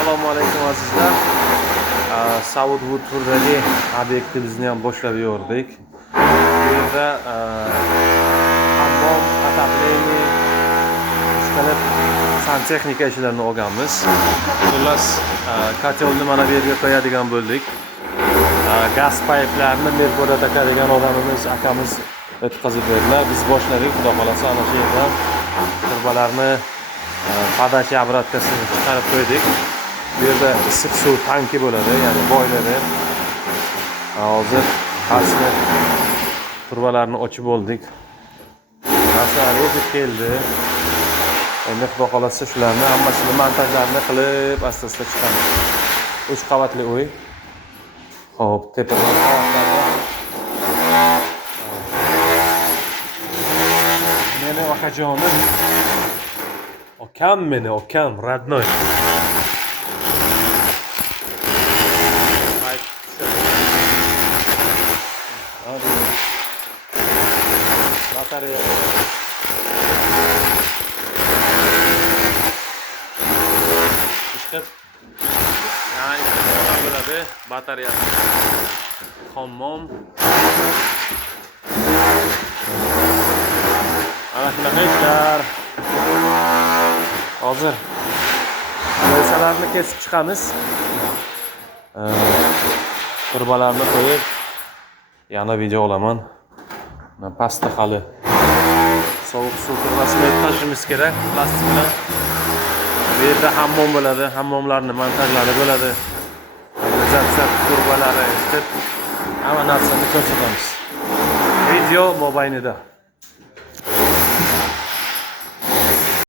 Assalomu alaykum azizlar. Saud Woodford'dagi obyektimizni ham boshlab yubordik. Bu yerda hammom, отопление, ishqilib santexnika ishlarini olganmiz. Xullas, kotelni mana bu yerga qo'yadigan bo'ldik. Gaz payplarini merboda takadigan odamimiz, akamiz o'tkazib berdilar. Biz boshladik, xudo xolasa ana shu yerdan turbalarni podacha obраткасini chiqarib qo'ydik. Bu yerda issiq suv tanki bo'ladi, ya'ni boylari. Hozir asli turbalarni ochib oldik. Narsalar yetib keldi. Endi xudo xolasa shularni hammasini montajlarini qilib asta-asta chiqamiz. 3 qavatli uy. Xo'p, tepadan qavatlarni meni okajonim. Okam meni, okam, родной. Batareya. İşte yani bo'ladi, batareyasi. Hammom. Ana shunaqa ishlar. Hozir resalarni kesib chiqamiz. Turbalarni qo'yib yana video olaman. Pastda hali sovuq suv turbasini o'tkazishimiz kerak, plastik bilan. Bu yerda hammom bo'ladi, hammomlarni montajlari bo'ladi. Rezatsiya turbalari, hamma narsani ko'rsatamiz. Video mobaynida.